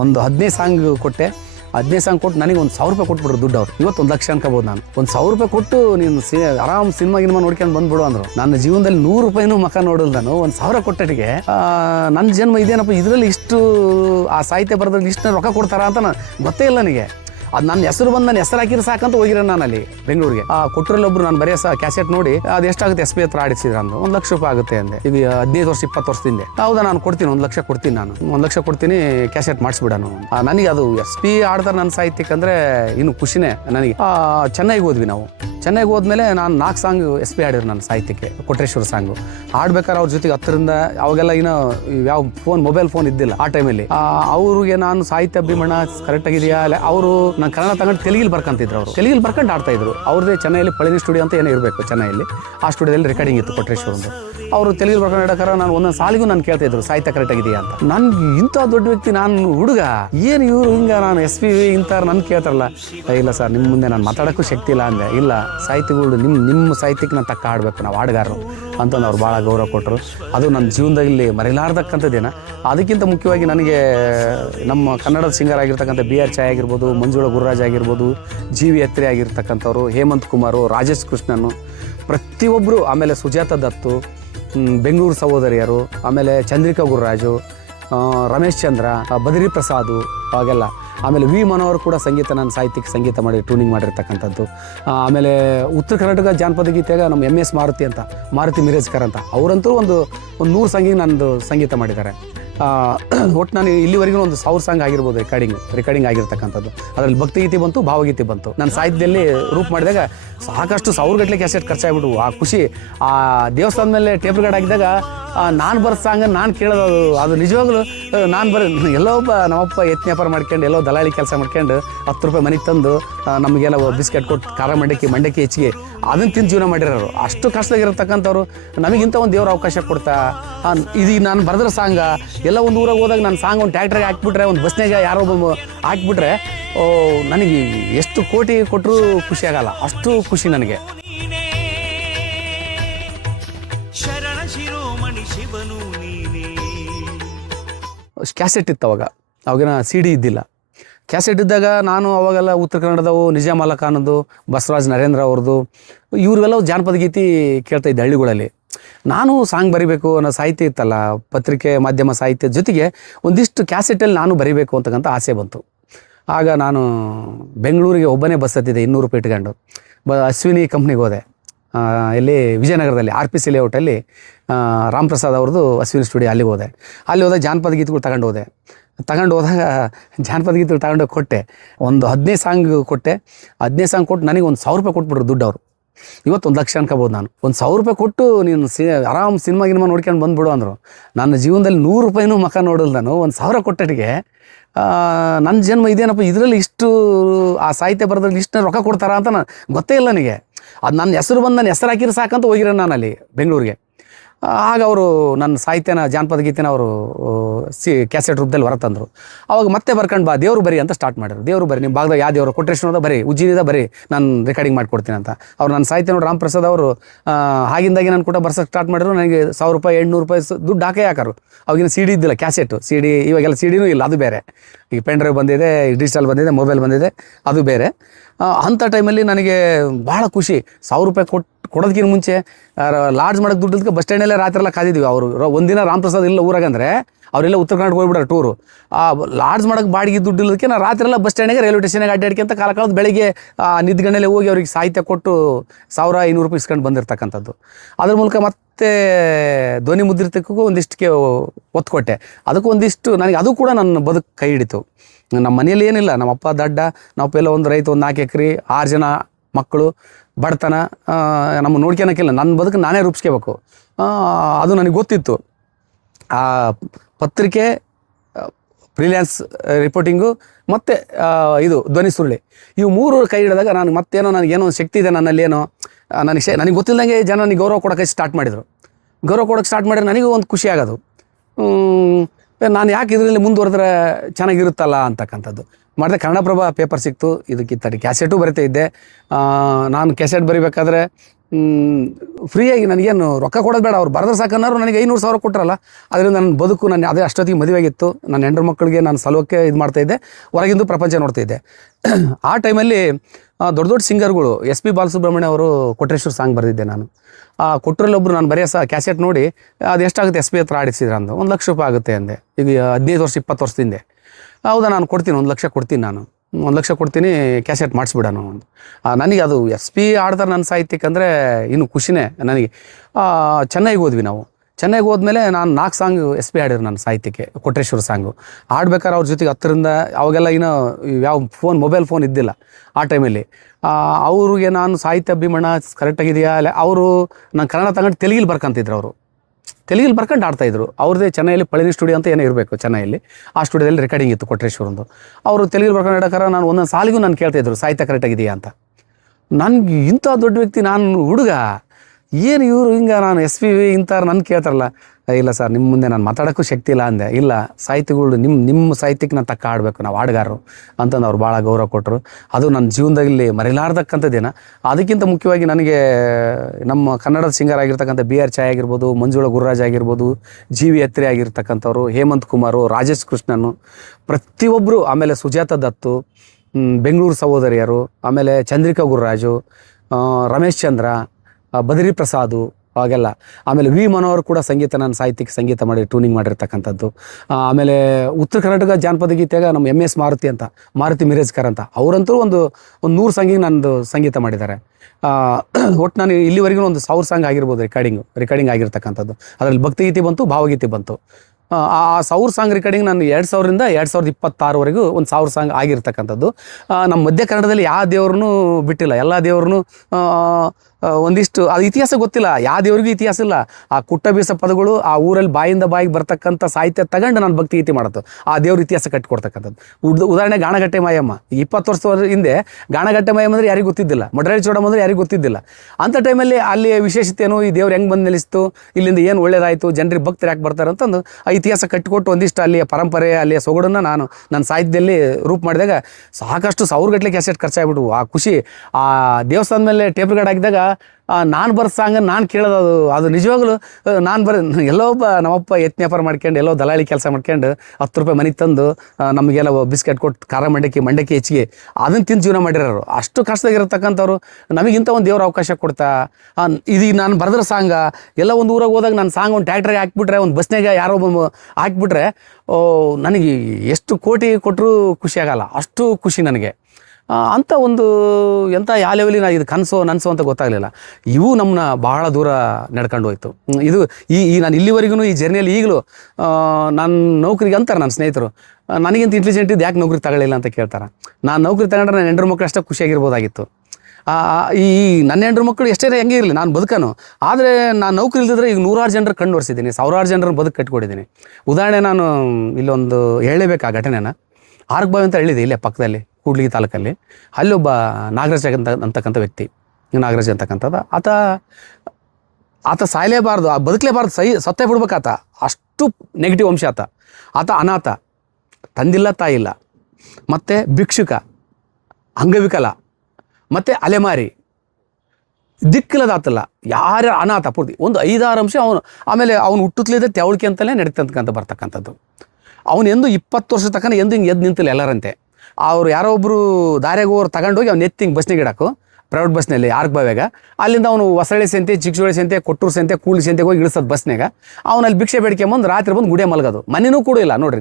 ಒಂದು 15 ಸಾಂಗ್ ಕೊಟ್ಟೆ. 15 ಸಾಂಗ್ ಕೊಟ್ಟು ನನಗೆ ಒಂದು 1000 ರೂಪಾಯಿ ಕೊಟ್ಬಿಟ್ರು ದುಡ್ಡು. ಅವ್ರು ಇವತ್ತು 1 ಲಕ್ಷ ಅನ್ಕೋಬೋದು. ನಾನು ಒಂದು 1000 ರೂಪಾಯಿ ಕೊಟ್ಟು ನೀನು ಆರಾಮ್ ಸಿನಿಮಾ ನೋಡ್ಕೊಂಡು ಬಂದ್ಬಿಡು ಅಂದರು. ನನ್ನ ಜೀವನದಲ್ಲಿ 100 ರೂಪಾಯಿನೂ ಮಕ ನೋಡಿಲ್ಲ ನಾನು. 1000 ಕೊಟ್ಟಟಿಗೆ ನನ್ನ ಜನ್ಮ ಇದೇನಪ್ಪ, ಇದರಲ್ಲಿ ಇಷ್ಟು ಆ ಸಾಹಿತ್ಯ ಬರೋದ್ರಲ್ಲಿ ಇಷ್ಟು ರೊಕ್ಕ ಕೊಡ್ತಾರ ಅಂತ ಗೊತ್ತೇ ಇಲ್ಲ ನನಗೆ. ಅದು ನನ್ನ ಹೆಸರು ಬಂದು ನನ್ನ ಹೆಸರು ಹಾಕಿರೋ ಸಾಕಂತ ಹೋಗಿರೋ ನಾನು ಅಲ್ಲಿ ಬೆಂಗಳೂರಿಗೆ. ಆ ಕೊಟ್ಟರಲ್ಲಿ ಒಬ್ರು ನಾನು ಬರೆಯೋ ಕ್ಯಾಸೆಟ್ ನೋಡಿ ಅದು ಎಷ್ಟಾಗುತ್ತೆ SP ಹತ್ರ ಆಡಿಸಿದ್ರು ಅಂದ್ರು. 1 ಲಕ್ಷ ರೂಪಾಯಿ ಆಗುತ್ತೆ ಅಂದೆ. ಈಗ 15 ವರ್ಷ 20 ವರ್ಷದಿಂದ. ಹೌದಾ, ನಾನು ಕೊಡ್ತೀನಿ 1 ಲಕ್ಷ ಕೊಡ್ತೀನಿ, ನಾನು 1 ಲಕ್ಷ ಕೊಡ್ತೀನಿ, ಕ್ಯಾಸೆಟ್ ಮಾಡಿಸ್ಬಿಡೋಣ. ನನಗೆ ಅದು SP ಆಡ್ತಾರೆ ನನ್ನ ಸಾಹಿತ್ಯಕ್ಕೆ ಅಂದರೆ ಇನ್ನು ಖುಷಿನೇ ನನಗೆ. ಚೆನ್ನೈಗೆ ಹೋದ್ವಿ ನಾವು. ಚೆನ್ನೈಗೆ ಹೋದ್ಮೇಲೆ ನಾನು 4 ಸಾಂಗ್ SP ಆಡಿದ್ರು ನನ್ನ ಸಾಹಿತ್ಯಕ್ಕೆ, ಕೊಟ್ರೇಶ್ವರ ಸಾಂಗು. ಆಡ್ಬೇಕಾದ್ರೆ ಅವ್ರ ಜೊತೆಗೆ ಹತ್ತರಿಂದ ಅವಾಗೆಲ್ಲ ಏನೋ ಯಾವ ಮೊಬೈಲ್ ಫೋನ್ ಇದ್ದಿಲ್ಲ ಆ ಟೈಮಲ್ಲಿ. ಅವ್ರಿಗೆ ನಾನು ಸಾಹಿತ್ಯ ಅಭಿಮಾನ ಕರೆಕ್ಟ್ ಆಗಿದೆಯಾ, ಅವರು ನಾನು ಕನ್ನಡ ತಗೊಂಡು ತೆಲುಗಿಲ್ ಬರ್ಕೊಂತಿದ್ರು. ಅವರು ತೆಲುಗಿಲ್ ಬರ್ಕೊಂಡು ಆಡ್ತಾ ಇದ್ರು. ಅವ್ರದ್ದೇ ಚೆನ್ನೈಯಲ್ಲಿ ಪಳನಿ ಸ್ಟುಡಿಯೋ ಅಂತ ಏನೋ ಇರಬೇಕು ಚೆನ್ನೈಯಲ್ಲಿ. ಆ ಸ್ಟುಡಿಯೋದಲ್ಲಿ ರೆಕಾರ್ಡಿಂಗ್ ಇತ್ತು ಕೊಟ್ರೇಶ್ವರಂದು. ಅವರು ತೆಲುಗಿಲ್ ಬರ್ಕೊಂಡು ಆಡೋಕ್ಕಾರ ನಾನು ಒಂದೊಂದು ಸಾಲಿಗೂ ನಾನು ಕೇಳ್ತಾ ಇದ್ರು ಸಾಹಿತ್ಯ ಕರೆಕ್ಟ್ ಆಗಿದೆಯಾ ಅಂತ. ನನ್ಗೆ ಇಂಥ ದೊಡ್ಡ ವ್ಯಕ್ತಿ, ನಾನು ಹುಡುಗ, ಏನು ಇವರು ಹಿಂಗೆ ನಾನು SP ಇಂಥ ನನ್ನ ಕೇಳ್ತಾರಲ್ಲ. ಇಲ್ಲ ಸರ್, ನಿಮ್ಮ ಮುಂದೆ ನಾನು ಮಾತಾಡೋಕ್ಕೂ ಶಕ್ತಿ ಇಲ್ಲ ಅಂದೆ. ಇಲ್ಲ, ಸಾಹಿತ್ಯಗಳು ನಿಮ್ಮ ಸಾಹಿತ್ಯಕ್ಕೆ ನಾನು ತಕ್ಕ ಆಡಬೇಕು, ನಾವು ಆಡಗಾರರು ಅಂತಂದು ಅವ್ರು ಭಾಳ ಗೌರವ ಕೊಟ್ಟರು. ಅದು ನನ್ನ ಜೀವನದಲ್ಲಿ ಮರೆಯಲಾರ್ದಕ್ಕಂಥದ್ದೇನ. ಅದಕ್ಕಿಂತ ಮುಖ್ಯವಾಗಿ ನನಗೆ ನಮ್ಮ ಕನ್ನಡದ ಸಿಂಗರ್ ಆಗಿರ್ತಕ್ಕಂಥ BR ಛಾಯ್ ಆಗಿರ್ಬೋದು, ಮಂಜುಳಾ ಗುರುರಾಜ್ ಆಗಿರ್ಬೋದು, GV ಅತ್ರಿ ಆಗಿರ್ತಕ್ಕಂಥವ್ರು, ಹೇಮಂತ್ ಕುಮಾರು, ರಾಜೇಶ್ ಕೃಷ್ಣನು, ಪ್ರತಿಯೊಬ್ಬರು, ಆಮೇಲೆ ಸುಜಾತ ದತ್ತು, ಬೆಂಗಳೂರು ಸಹೋದರಿಯರು, ಆಮೇಲೆ ಚಂದ್ರಿಕಾ ಗುರುರಾಜು, ರಮೇಶ್ ಚಂದ್ರ, ಬದರಿ ಪ್ರಸಾದು, ಅವಾಗೆಲ್ಲ. ಆಮೇಲೆ V ಮನೋಹರ್ ಕೂಡ ಸಂಗೀತ, ನನ್ನ ಸಾಹಿತ್ಯಕ್ಕೆ ಸಂಗೀತ ಮಾಡಿ ಟ್ಯೂನಿಂಗ್ ಮಾಡಿರ್ತಕ್ಕಂಥದ್ದು. ಆಮೇಲೆ ಉತ್ತರ ಕರ್ನಾಟಕ ಜಾನಪದ ಗೀತೆಗೆ ನಮ್ಮ MS ಮಾರುತಿ ಅಂತ, ಮಾರುತಿ ಮಿರೇಜ್ಕರ್ ಅಂತ, ಅವರಂತೂ ಒಂದು 100 ಸಾಂಗಿಗೆ ನಂದು ಸಂಗೀತ ಮಾಡಿದ್ದಾರೆ. ಒಟ್ಟು ನಾನು ಇಲ್ಲಿವರೆಗೂ ಒಂದು 1000 ಸಾಂಗ್ ಆಗಿರ್ಬೋದು ರೆಕಾರ್ಡಿಂಗ್ ಆಗಿರ್ತಕ್ಕಂಥದ್ದು. ಅದರಲ್ಲಿ ಭಕ್ತಿಗೀತೆ ಬಂತು, ಭಾವಗೀತೆ ಬಂತು. ನನ್ನ ಸಾಹಿತ್ಯದಲ್ಲಿ ರೂಪ್ ಮಾಡಿದಾಗ ಸಾಕಷ್ಟು 1000 ಗಟ್ಟಲೆ ಕ್ಯಾಸೆಟ್ ಖರ್ಚಾಗ್ಬಿಟ್ಟು ಆ ಖುಷಿ. ಆ ದೇವಸ್ಥಾನದ ಮೇಲೆ ಟೇಪ್ ರೆಕಾರ್ಡ್ ಆಗಿದ್ದಾಗ ನಾನು ಬರೋ ಸಾಂಗ್ ನಾನು ಕೇಳೋದು, ಅದು ನಿಜವಾಗ್ಲೂ ನಾನು ಎಲ್ಲೋ ಒಬ್ಬ ನಮ್ಮಪ್ಪ ವ್ಯಾಪಾರ ಮಾಡ್ಕೊಂಡು ಎಲ್ಲೋ ದಲಾಳಿ ಕೆಲಸ ಮಾಡ್ಕೊಂಡು 10 ರೂಪಾಯಿ ಮನೆಗೆ ತಂದು ನಮಗೆಲ್ಲ ಬಿಸ್ಕೆಟ್ ಕೊಟ್ಟು ಖಾರ ಮಂಡಕ್ಕಿ ಹೆಚ್ಚಿಗೆ ಅದನ್ನು ತಿಂದು ಜೀವನ ಮಾಡಿರೋರು. ಅಷ್ಟು ಕಷ್ಟದಾಗಿರತಕ್ಕಂಥವ್ರು ನಮಗಿಂತ ಒಂದು ದೇವ್ರ ಅವಕಾಶ ಕೊಡ್ತಾ, ಇದು ನಾನು ಬರೆದ್ರ ಸಾಂಗ ಎಲ್ಲ ಒಂದು ಊರಾಗ ಹೋದಾಗ ನನ್ನ ಸಾಂಗ್ ಒಂದು ಟ್ಯಾಕ್ಟ್ರಿಗೆ ಹಾಕ್ಬಿಟ್ರೆ, ಒಂದು ಬಸ್ನಾಗ ಯಾರೋ ಒಬ್ಬ ಹಾಕ್ಬಿಟ್ರೆ ನನಗೆ ಎಷ್ಟು ಕೋಟಿ ಕೊಟ್ಟರು ಖುಷಿ ಆಗಲ್ಲ, ಅಷ್ಟು ಖುಷಿ ನನಗೆ. ಕ್ಯಾಸೆಟ್ ಇತ್ತು ಅವಾಗಿನ CD ಇದ್ದಿಲ್ಲ. ಕ್ಯಾಸೆಟ್ ಇದ್ದಾಗ ನಾನು ಅವಾಗೆಲ್ಲ ಉತ್ತರ ಕನ್ನಡದವು ನಿಜಾಮ್ ಅಲ್ಲ ಖಾನದು, ಬಸವರಾಜ್ ನರೇಂದ್ರ ಅವ್ರದ್ದು, ಇವ್ರಿಗೆಲ್ಲ ಜಾನಪದ ಗೀತೆ ಕೇಳ್ತಾ ಇದ್ದೆ ಹಳ್ಳಿಗಳಲ್ಲಿ. ನಾನು ಸಾಂಗ್ ಬರಿಬೇಕು ಅನ್ನೋ ಸಾಹಿತ್ಯ ಇತ್ತಲ್ಲ, ಪತ್ರಿಕೆ ಮಾಧ್ಯಮ ಸಾಹಿತ್ಯದ ಜೊತೆಗೆ ಒಂದಿಷ್ಟು ಕ್ಯಾಸೆಟಲ್ಲಿ ನಾನು ಬರಿಬೇಕು ಅಂತಕ್ಕಂಥ ಆಸೆ ಬಂತು. ಆಗ ನಾನು ಬೆಂಗಳೂರಿಗೆ ಒಬ್ಬನೇ ಬಸ್ ಹತ್ತಿದ್ದೆ 200 ರೂಪಾಯಿ ಇಟ್ಕೊಂಡು. ಅಶ್ವಿನಿ ಕಂಪ್ನಿಗೆ ಹೋದೆ. ಇಲ್ಲಿ ವಿಜಯನಗರದಲ್ಲಿ RPC ಲೇಔಟಲ್ಲಿ ರಾಮ್ ಪ್ರಸಾದ್ ಅವ್ರದ್ದು ಅಶ್ವಿನಿ ಸ್ಟುಡಿಯೋ, ಅಲ್ಲಿಗೆ ಹೋದೆ. ಅಲ್ಲಿ ಹೋದಾಗ ಜಾನಪದ ಗೀತೆಗಳು ತಗೊಂಡು ಹೋದಾಗ ಜಾನಪದ ಗೀತೆಗಳು ತಗೊಂಡೋಗಿ ಕೊಟ್ಟೆ. ಒಂದು 15 ಸಾಂಗ್ ಕೊಟ್ಟೆ. 15 ಸಾಂಗ್ ಕೊಟ್ಟು ನನಗೆ ಒಂದು 1000 ರೂಪಾಯಿ ಕೊಟ್ಬಿಟ್ರು ದುಡ್ಡು. ಅವರು ಇವತ್ತು 1 ಲಕ್ಷ ಅನ್ಕೋಬೋದು. ನಾನು ಒಂದು 1000 ರೂಪಾಯಿ ಕೊಟ್ಟು ನೀನು ಆರಾಮ್ ಸಿನಿಮಾ ನೋಡ್ಕೊಂಡು ಬಂದ್ಬಿಡು ಅಂದರು. ನನ್ನ ಜೀವನದಲ್ಲಿ 100 ರೂಪಾಯಿನೂ ಮಕ ನೋಡಿಲ್ಲ ನಾನು. 1000 ಕೊಟ್ಟಟಿಗೆ ನನ್ನ ಜನ್ಮ ಇದೇನಪ್ಪ, ಇದರಲ್ಲಿ ಇಷ್ಟು ಆ ಸಾಹಿತ್ಯ ಬರೋದ್ರಲ್ಲಿ ಇಷ್ಟು ರೊಕ್ಕ ಕೊಡ್ತಾರ ಅಂತ ಗೊತ್ತೇ ಇಲ್ಲ ನನಗೆ. ಅದು ನನ್ನ ಹೆಸರು ಬಂದು ನನ್ನ ಹೆಸರು ಹಾಕಿರೋ ಸಾಕಂತ ಹೋಗಿರೋ ನಾನು ಅಲ್ಲಿ ಬೆಂಗಳೂರಿಗೆ. ಆಗ ಅವರು ನನ್ನ ಸಾಹಿತ್ಯನ, ಜಾನಪದ ಗೀತೆನ ಅವರು ಕ್ಯಾಸೆಟ್ ರೂಪದಲ್ಲಿ ಹೊರತಂದರು. ಅವಾಗ ಮತ್ತೆ ಬರ್ಕೊಂಡು ಬಾ, ದೇವರು ಬರಿ ಅಂತ ಸ್ಟಾರ್ಟ್ ಮಾಡಿದ್ರು. ದೇವರು ಬರಿ, ನಿಮ್ಮ ಭಾಗದಾಗ ಯಾವ ದೇವರು, ಕೊಟ್ರೇಶ್ವರದ ಬರಿ, ಉಜ್ಜಿನಿದ ಬರಿ, ನಾನು ರೆಕಾರ್ಡಿಂಗ್ ಮಾಡಿಕೊಡ್ತೀನಿ ಅಂತ. ಅವ್ರು ನನ್ನ ಸಾಹಿತ್ಯ ನೋಡಿ ರಾಮ್ ಪ್ರಸಾದ್ ಅವರು ಆಗಿಂದಾಗಿ ನಾನು ಕೂಡ ಬರ್ಸೋಕ್ಕೆ ಸ್ಟಾರ್ಟ್ ಮಾಡಿದ್ರು. ನನಗೆ 1000 ರೂಪಾಯಿ 800 ರೂಪಾಯಿ ದುಡ್ಡು ಹಾಕಾರು. ಅವಾಗಿನ CD ಇದ್ದಿಲ್ಲ, ಕ್ಯಾಸೆಟು CD. ಇವಾಗೆಲ್ಲ CDನೂ ಇಲ್ಲ, ಅದು ಬೇರೆ. ಈಗ ಪೆನ್ ಡ್ರೈವ್ ಬಂದಿದೆ, ಡಿಜಿಟಲ್ ಬಂದಿದೆ, ಮೊಬೈಲ್ ಬಂದಿದೆ, ಅದು ಬೇರೆ. ಅಂಥ ಟೈಮಲ್ಲಿ ನನಗೆ ಭಾಳ ಖುಷಿ. 1000 ರೂಪಾಯಿ ಕೊಡೋದಕ್ಕಿಂತ ಮುಂಚೆ ಲಾಡ್ಜ್ ಮಾಡೋಕ್ಕೆ ದುಡ್ಡದಕ್ಕೆ ಬಸ್ ಸ್ಟ್ಯಾಂಡಲ್ಲೇ ರಾತ್ರಿ ಎಲ್ಲ ಕಾದಿದ್ವಿ. ಅವರು ಒಂದಿನ ರಾಮ್ ಪ್ರಸಾದ್ ಇಲ್ಲ ಊರಾಗಂದರೆ ಅವರೆಲ್ಲ ಉತ್ತರ ಕರ್ನಾಟಕ ಹೋಗ್ಬಿಟ್ರೆ ಟೂರು. ಲಾಡ್ಜ್ ಮಾಡೋಕ್ಕೆ ಬಾಡಿಗೆ ದುಡ್ಡು ಇಲ್ಲದಕ್ಕೆ ನಾನು ರಾತ್ರಿ ಎಲ್ಲ ಬಸ್ ಸ್ಟ್ಯಾಂಡಿಗೆ, ರೈಲ್ವೆ ಸ್ಟೇಷನ್ಗೆ ಅಡ್ಡಾಡ್ಕೊಂತ ಕಾಲ ಕಳೆದು ಬೆಳಿಗ್ಗೆ ನಿದ್ಗಣ್ಣಲ್ಲೇ ಹೋಗಿ ಅವ್ರಿಗೆ ಸಾಹಿತ್ಯ ಕೊಟ್ಟು 1500 ರೂಪಾಯಿ ಇಸ್ಕೊಂಡು ಬಂದಿರ್ತಕ್ಕಂಥದ್ದು. ಅದ್ರ ಮೂಲಕ ಮತ್ತೆ ಧ್ವನಿ ಮುದ್ರಿತಕ್ಕೂ ಒಂದಿಷ್ಟಕ್ಕೆ ಒತ್ತು ಕೊಟ್ಟೆ. ಅದಕ್ಕೂ ಒಂದಿಷ್ಟು ನನಗೆ ಅದು ಕೂಡ ನನ್ನ ಬದುಕು ಕೈ ಹಿಡಿತು. ನಮ್ಮ ಮನೆಯಲ್ಲಿ ಏನಿಲ್ಲ, ನಮ್ಮಪ್ಪ ದಡ್ಡ, ನಾವಪ್ಪ ಎಲ್ಲ ಒಂದು ರೈತ, ಒಂದು 4 ಎಕರೆ, 6 ಜನ ಮಕ್ಕಳು, ಬಡತನ, ನಮ್ಮ ನೋಡ್ಕೊಳಕ್ಕಿಲ್ಲ. ನನ್ನ ಬದುಕು ನಾನೇ ರೂಪಿಸ್ಕೋಬೇಕು, ಅದು ನನಗೆ ಗೊತ್ತಿತ್ತು. ಆ ಪತ್ರಿಕೆ, ಫ್ರೀಲ್ಯಾನ್ಸ್ ರಿಪೋರ್ಟಿಂಗು ಮತ್ತು ಇದು ಧ್ವನಿ ಸುರುಳಿ, ಇವು 3 ಕೈ ಹಿಡಿದಾಗ ನಾನು ಮತ್ತೇನೋ, ನನಗೇನೋ ಒಂದು ಶಕ್ತಿ ಇದೆ ನನ್ನಲ್ಲಿ, ಏನೋ ನನಗೆ ಗೊತ್ತಿಲ್ಲದಂಗೆ ಜನ ನನಗೆ ಗೌರವ ಕೊಡೋಕ್ಕೆ ಸ್ಟಾರ್ಟ್ ಮಾಡಿದರು. ಗೌರವ ಕೊಡೋಕ್ಕೆ ಸ್ಟಾರ್ಟ್ ಮಾಡಿದ್ರೆ ನನಗೂ ಒಂದು ಖುಷಿ ಆಗೋದು. ನಾನು ಯಾಕೆ ಇದರಲ್ಲಿ ಮುಂದುವರೆದ್ರೆ ಚೆನ್ನಾಗಿರುತ್ತಲ್ಲ ಅಂತಕ್ಕಂಥದ್ದು ಮಾಡಿದೆ. ಕನ್ನಡಪ್ರಭ ಪೇಪರ್ ಸಿಕ್ತು, ಇದಕ್ಕಿತ್ತಡಿ ಕ್ಯಾಸೆಟು ಬರಿತಾ ಇದ್ದೆ. ನಾನು ಕ್ಯಾಸೆಟ್ ಬರಿಬೇಕಾದ್ರೆ ಫ್ರೀಯಾಗಿ ನನಗೇನು ರೊಕ್ಕ ಕೊಡೋದು ಬೇಡ, ಅವ್ರು ಬರೆದ್ರೆ ಸಾಕನ್ನಾರು ನನಗೆ 500,000 ಕೊಟ್ಟರಲ್ಲ, ಅದರಿಂದ ನನ್ನ ಬದುಕು ನಾನು ಅದೇ ಅಷ್ಟೊತ್ತಿಗೆ ಮದುವೆ ಆಗಿತ್ತು. ನನ್ನ ಹೆಂಡ್ರ ಮಕ್ಕಳಿಗೆ ನಾನು ಸಲುವಕ್ಕೆ ಇದು ಮಾಡ್ತಾಯಿದ್ದೆ, ಹೊರಗಿಂದು ಪ್ರಪಂಚ ನೋಡ್ತಾಯಿದ್ದೆ. ಆ ಟೈಮಲ್ಲಿ ದೊಡ್ಡ ದೊಡ್ಡ ಸಿಂಗರ್ಗಳು SP ಬಾಲಸುಬ್ರಹ್ಮಣ್ಯ ಅವರು ಕೊಟ್ರೇಶ್ವರ ಸಾಂಗ್ ಬರೆದಿದ್ದೆ ನಾನು. ಆ ಕೊಟ್ಟರಲ್ಲಿ ಒಬ್ಬರು ನಾನು ಬರೆಯೋ ಕ್ಯಾಸೆಟ್ ನೋಡಿ ಅದು ಎಷ್ಟಾಗುತ್ತೆ SP ಹತ್ರ ಆಡಿಸಿದ್ರೆ ಅಂದು, 1 ಲಕ್ಷ ರೂಪಾಯಿ ಆಗುತ್ತೆ ಅಂದೆ. ಈಗ 15 ವರ್ಷ 20 ವರ್ಷದಿಂದ. ಹೌದಾ, ನಾನು ಕೊಡ್ತೀನಿ, 1 ಲಕ್ಷ ಕೊಡ್ತೀನಿ, ನಾನು 1 ಲಕ್ಷ ಕೊಡ್ತೀನಿ, ಕ್ಯಾಸೆಟ್ ಮಾಡಿಸ್ಬಿಡೋಣ ಒಂದು. ನನಗೆ ಅದು SP ಆಡ್ತಾರೆ ನನ್ನ ಸಾಹಿತ್ಯಕ್ಕೆ ಅಂದರೆ ಇನ್ನೂ ಖುಷಿನೇ ನನಗೆ. ಚೆನ್ನೈಗೆ ಹೋದ್ವಿ ನಾವು. ಚೆನ್ನೈಗೆ ಹೋದ್ಮೇಲೆ ನಾನು 4 ಸಾಂಗ್ SP ಆಡಿದ್ರು ನನ್ನ ಸಾಹಿತ್ಯಕ್ಕೆ, ಕೊಟ್ರೇಶ್ವರ ಸಾಂಗು. ಆಡ್ಬೇಕಾದ್ರೆ ಅವ್ರ ಜೊತೆಗೆ ಹತ್ತರಿಂದ ಅವಾಗೆಲ್ಲ ಇನ್ನೂ ಯಾವ ಮೊಬೈಲ್ ಫೋನ್ ಇದ್ದಿಲ್ಲ ಆ ಟೈಮಲ್ಲಿ. ಅವ್ರಿಗೆ ನಾನು ಸಾಹಿತ್ಯ ಅಭಿಮಾನ ಕರೆಕ್ಟಾಗಿದೆಯಾ ಅಲ್ಲ, ಅವರು ನಾನು ಕನ್ನಡ ತಗೊಂಡು ತೆಲುಗಿಲಿ ಬರ್ಕೊಂತಿದ್ರು. ಅವರು ತೆಲುಗಿಲಿ ಬರ್ಕೊಂಡು ಆಡ್ತಾಯಿದ್ರು. ಅವ್ರದ್ದೇ ಚೆನ್ನೈಯಲ್ಲಿ ಪಳಿನಿ ಸ್ಟುಡಿಯೋ ಅಂತ ಏನೋ ಇರಬೇಕು ಚೆನ್ನೈಯಲ್ಲಿ. ಆ ಸ್ಟುಡಿಯೋದಲ್ಲಿ ರೆಕಾರ್ಡಿಂಗ್ ಇತ್ತು ಕೊಟ್ರೇಶ್ವರಂದು. ಅವರು ತೆಲುಗಿಲಿ ಬರ್ಕೊಂಡು ಆಡೋಕ್ಕಾರ ನಾನು ಒಂದೊಂದು ಸಾಲಿಗೂ ನಾನು ಕೇಳ್ತಾಯಿದ್ರು ಸಾಹಿತ್ಯ ಕರೆಕ್ಟಾಗಿದೆಯಾ ಅಂತ. ನನಗೆ ಇಂಥ ದೊಡ್ಡ ವ್ಯಕ್ತಿ, ನಾನು ಹುಡುಗ, ಏನು ಇವರು ಹಿಂಗೆ ನಾನು SP ಇಂಥವ್ರು ನನ್ನ ಕೇಳ್ತಾರಲ್ಲ. ಇಲ್ಲ ಸರ್, ನಿಮ್ಮ ಮುಂದೆ ನಾನು ಮಾತಾಡೋಕ್ಕೂ ಶಕ್ತಿ ಇಲ್ಲ ಅಂದೆ. ಇಲ್ಲ, ಸಾಹಿತ್ಯಗಳು ನಿಮ್ಮ ಸಾಹಿತ್ಯಕ್ಕೆ ನಾನು ತಕ್ಕ ಆಡಬೇಕು, ನಾವು ಹಾಡುಗಾರರು ಅಂತಂದು ಅವ್ರು ಭಾಳ ಗೌರವ ಕೊಟ್ಟರು. ಅದು ನನ್ನ ಜೀವನದಲ್ಲಿ ಮರೆಯಲಾರ್ದಕ್ಕಂಥದ್ದೇನ. ಅದಕ್ಕಿಂತ ಮುಖ್ಯವಾಗಿ ನನಗೆ ನಮ್ಮ ಕನ್ನಡದ ಸಿಂಗರ್ ಆಗಿರ್ತಕ್ಕಂಥ BR ಛಾಯ್ ಆಗಿರ್ಬೋದು, ಮಂಜುಳಾ ಗುರುರಾಜ್ ಆಗಿರ್ಬೋದು, GV ಅತ್ರಿ ಆಗಿರ್ತಕ್ಕಂಥವ್ರು, ಹೇಮಂತ್ ಕುಮಾರು, ರಾಜೇಶ್ ಕೃಷ್ಣನು, ಪ್ರತಿಯೊಬ್ಬರು, ಆಮೇಲೆ ಸುಜಾತ ದತ್ತು, ಬೆಂಗಳೂರು ಸಹೋದರಿಯರು, ಆಮೇಲೆ ಚಂದ್ರಿಕಾ ಗುರುರಾಜು, ರಮೇಶ್ ಚಂದ್ರ, ಬದರಿ ಪ್ರಸಾದು, ಹಾಗೆಲ್ಲ. ಆಮೇಲೆ V ಮನೋಹರ್ ಕೂಡ ಸಂಗೀತ, ನನ್ನ ಸಾಹಿತ್ಯಕ್ಕೆ ಸಂಗೀತ ಮಾಡಿ ಟ್ಯೂನಿಂಗ್ ಮಾಡಿರ್ತಕ್ಕಂಥದ್ದು. ಆಮೇಲೆ ಉತ್ತರ ಕರ್ನಾಟಕ ಜಾನಪದ ಗೀತೆಯಾಗ ನಮ್ಮ MS ಮಾರುತಿ ಅಂತ, ಮಾರುತಿ ಮಿರೇಜ್ಕರ್ ಅಂತ, ಅವರಂತೂ ಒಂದು 100 ಸಾಂಗಿಗೆ ನಂದು ಸಂಗೀತ ಮಾಡಿದ್ದಾರೆ. ಒಟ್ಟು ನಾನು ಇಲ್ಲಿವರೆಗೂ ಒಂದು 1000 ಸಾಂಗ್ ಆಗಿರ್ಬೋದು ರೆಕಾರ್ಡಿಂಗ್ ಆಗಿರ್ತಕ್ಕಂಥದ್ದು. ಅದರಲ್ಲಿ ಭಕ್ತಿಗೀತೆ ಬಂತು, ಭಾವಗೀತೆ ಬಂತು. ಆ 1000 ಸಾಂಗ್ ರೆಕಾರ್ಡಿಂಗ್ ನಾನು 2000ರಿಂದ 2026ವರೆಗೂ ಒಂದು 1000 ಸಾಂಗ್ ಆಗಿರ್ತಕ್ಕಂಥದ್ದು. ನಮ್ಮ ಮಧ್ಯ ಕನ್ನಡದಲ್ಲಿ ಯಾವ ದೇವ್ರನ್ನೂ ಬಿಟ್ಟಿಲ್ಲ, ಎಲ್ಲ ದೇವ್ರನ್ನೂ ಒಂದಿಷ್ಟು ಅದು ಇತಿಹಾಸ ಗೊತ್ತಿಲ್ಲ, ಯಾವ ದೇವ್ರಿಗೂ ಇತಿಹಾಸ ಇಲ್ಲ. ಆ ಕುಟ್ಟ ಬೀಸ ಪದಗಳು ಆ ಊರಲ್ಲಿ ಬಾಯಿಂದ ಬಾಯಿಗೆ ಬರ್ತಕ್ಕಂಥ ಸಾಹಿತ್ಯ ತಗೊಂಡು ನಾನು ಭಕ್ತಿಗೀತೆ ಮಾಡೋದು, ಆ ದೇವ್ರ ಇತಿಹಾಸ ಕಟ್ಟಿಕೊಡ್ತಕ್ಕಂಥದ್ದು. ಉದಾಹರಣೆ ಗಾಣಗಟ್ಟೆ ಮಾಯಮ್ಮ. 20 ವರ್ಷದ ಹಿಂದೆ ಗಾಣಗಟ್ಟೆ ಮಾಯಮ್ಮ ಅಂದರೆ ಯಾರಿಗೂ ಗೊತ್ತಿದ್ದಿಲ್ಲ, ಮಡ್ರಾಳಿ ಚೋಡಮ್ಮ ಅಂದರೆ ಯಾರಿಗೂ ಗೊತ್ತಿದ್ದಿಲ್ಲ. ಅಂಥ ಟೈಮಲ್ಲಿ ಅಲ್ಲಿ ವಿಶೇಷತೆಯೇನು, ಈ ದೇವ್ರು ಹೆಂಗೆ ಬಂದು ನಿಲ್ಲಿಸ್ತು, ಇಲ್ಲಿಂದ ಏನು ಒಳ್ಳೇದಾಯಿತು, ಜನರಿಗೆ ಭಕ್ತರು ಯಾಕೆ ಬರ್ತಾರೆ ಅಂತಂದು ಆ ಇತಿಹಾಸ ಕಟ್ಟಿಕೊಟ್ಟು ಒಂದಿಷ್ಟು ಅಲ್ಲಿಯ ಪರಂಪರೆ, ಅಲ್ಲಿಯ ಸೊಗಡನ್ನು ನಾನು ನನ್ನ ಸಾಹಿತ್ಯದಲ್ಲಿ ರೂಪ ಮಾಡಿದಾಗ ಸಾಕಷ್ಟು 1000 ಕ್ಯಾಸೆಟ್ ಖರ್ಚಾಗ್ಬಿಟ್ಟು ಆ ಖುಷಿ. ಆ ದೇವಸ್ಥಾನದ ಮೇಲೆ ಟೇಪ್ ರೆಕಾರ್ಡ್ ಹಾಕಿದಾಗ ನಾನು ಬರೋ ಸಾಂಗ್ ನಾನು ಕೇಳೋದು, ಅದು ನಿಜವಾಗ್ಲೂ ನಾನು ಎಲ್ಲೋ ಒಬ್ಬ ನಮ್ಮಪ್ಪ ಯತ್ನ ವ್ಯಾಪಾರ ಮಾಡ್ಕೊಂಡು ಎಲ್ಲೋ ದಲಾಳಿ ಕೆಲಸ ಮಾಡ್ಕೊಂಡು 10 ರೂಪಾಯಿ ಮನೆಗೆ ತಂದು ನಮಗೆಲ್ಲ ಬಿಸ್ಕೆಟ್ ಕೊಟ್ಟು ಖಾರ ಮಂಡಕ್ಕಿ ಹೆಚ್ಚಿಗೆ ಅದನ್ನು ತಿಂದು ಜೀವನ ಮಾಡಿರೋರು. ಅಷ್ಟು ಕಷ್ಟದಾಗಿರತಕ್ಕಂಥವ್ರು ನಮಗಿಂತ ಒಂದು ದೇವ್ರ ಅವಕಾಶ ಕೊಡ್ತಾ, ಇದೀಗ ನಾನು ಬರೆದ್ರೆ ಸಾಂಗ ಎಲ್ಲ ಒಂದು ಊರಾಗ ಹೋದಾಗ ನಾನು ಸಾಂಗ್ ಒಂದು ಟ್ಯಾಕ್ಟ್ರಿಗೆ ಹಾಕ್ಬಿಟ್ರೆ, ಒಂದು ಬಸ್ನಾಗ ಯಾರೋ ಒಬ್ಬ ಹಾಕ್ಬಿಟ್ರೆ ನನಗೆ ಎಷ್ಟು ಕೋಟಿ ಕೊಟ್ಟರು ಖುಷಿ ಆಗಲ್ಲ, ಅಷ್ಟು ಖುಷಿ ನನಗೆ. ಅಂಥ ಒಂದು ಎಂಥ ಯಾವ ಲೆವೆಲಿನ ಇದು ಕನಸು ನನಸು ಅಂತ ಗೊತ್ತಾಗಲಿಲ್ಲ. ಇವು ನಮ್ಮನ್ನ ಭಾಳ ದೂರ ನಡ್ಕೊಂಡು ಹೋಯ್ತು. ಇದು ಈ ನಾನು ಇಲ್ಲಿವರೆಗೂ ಈ ಜರ್ನಿಯಲ್ಲಿ ಈಗಲೂ ನಾನು ನೌಕರಿಗೆ ಅಂತಾರೆ ನನ್ನ ಸ್ನೇಹಿತರು, ನನಗಿಂತ ಇಂಟೆಲಿಜೆಂಟ್ ಇದು ಯಾಕೆ ನೌಕರಿ ತಗೊಳ್ಳಿಲ್ಲ ಅಂತ ಕೇಳ್ತಾರೆ. ನಾನು ನೌಕರಿ ತಗೊಂಡ್ರೆ ನನ್ನ ಹೆಂಡ್ರ ಮಕ್ಕಳು ಅಷ್ಟೇ ಖುಷಿಯಾಗಿರ್ಬೋದಾಗಿತ್ತು. ಈ ನನ್ನ ಹೆಂಡ್ರ ಮಕ್ಕಳು ಎಷ್ಟೇ ಹೆಂಗೆ ಇರಲಿ, ನಾನು ಬದುಕನು. ಆದರೆ ನಾನು ನೌಕರಿ ಇಲ್ದಿದ್ರೆ ಈಗ 100,000 ಜನರ ಕಣ್ಣು ಒರೆಸಿದ್ದೀನಿ, 1000 ಜನರ ಬದುಕು ಕಟ್ಕೊಟ್ಟಿದ್ದೀನಿ. ಉದಾಹರಣೆ ನಾನು ಇಲ್ಲೊಂದು ಹೇಳಲೇಬೇಕು ಆ ಘಟನೆನ. ಆರ್ಗಬಾವಿ ಅಂತ ಹೇಳಿದೆ, ಇಲ್ಲೇ ಪಕ್ಕದಲ್ಲಿ ಕೂಡ್ಲಿಗಿ ತಾಲೂಕಲ್ಲಿ. ಅಲ್ಲೊಬ್ಬ ನಾಗರಾಜ್ ಅಂತಕ್ಕಂಥ ವ್ಯಕ್ತಿ, ನಾಗರಾಜ್ ಅಂತಕ್ಕಂಥದ್ದು, ಆತ ಸಾಯಲೇಬಾರ್ದು, ಬದುಕಲೇಬಾರ್ದು, ಸತ್ತೇ ಬಿಡ್ಬೇಕಾತ, ಅಷ್ಟು ನೆಗೆಟಿವ್ ಅಂಶ ಆತ ಅನಾಥ, ತಂದಿಲ್ಲ ತಾಯಿಲ್ಲ, ಮತ್ತು ಭಿಕ್ಷುಕ, ಅಂಗವಿಕಲ, ಮತ್ತು ಅಲೆಮಾರಿ, ದಿಕ್ಕಿಲ್ಲದಾತಲ್ಲ, ಯಾರ ಅನಾಥ ಪೂರ್ತಿ ಒಂದು 5-6 ಅಂಶ ಅವನು. ಆಮೇಲೆ ಅವನು ಹುಟ್ಟುತ್ತಲಿದ್ದ ತೆವಳಿಕೆ ಅಂತಲೇ ನಡೀತಕ್ಕಂಥ ಬರ್ತಕ್ಕಂಥದ್ದು. ಅವನು ಎಂದು 20 ವರ್ಷ ತನಕ ಎಂದು ಹಿಂಗೆ ಎದ್ದು ನಿಂತಿಲ್ಲ ಎಲ್ಲರಂತೆ. ಅವ್ರು ಯಾರೋ ಒಬ್ಬರು ದಾರ್ಯಾಗ ಹೋಗಿ ತಗೊಂಡೋಗಿ ಅವ್ನು ಎತ್ತಿಂಗೆ ಬಸ್ನಿಗೆ ಇಡಾಕು, ಪ್ರೈವೇಟ್ ಬಸ್ನಲ್ಲಿ ಆರ್ಗಬಾವ್ಯಾಗ. ಅಲ್ಲಿಂದ ಅವನು ಹೊಸಳ್ಳಿ ಸಂತೆ, ಚಿಕ್ಕಜೋಳಿ ಸಂತೆ, ಕೊಟ್ಟೂರು ಸಂತೆ, ಕೂಡ್ಲಿ ಸಂತೆಗೆ ಹೋಗಿ ಇಳಿಸೋದು ಬಸ್ನಾಗ. ಅವನಲ್ಲಿ ಭಿಕ್ಷೆ ಬೇಡ್ಕೊಂಬಂದು ರಾತ್ರಿ ಬಂದು ಗುಡಿಯ ಮಲಗೋದು. ಮನೆಯೂ ಕೂಡ ಇಲ್ಲ ನೋಡ್ರಿ,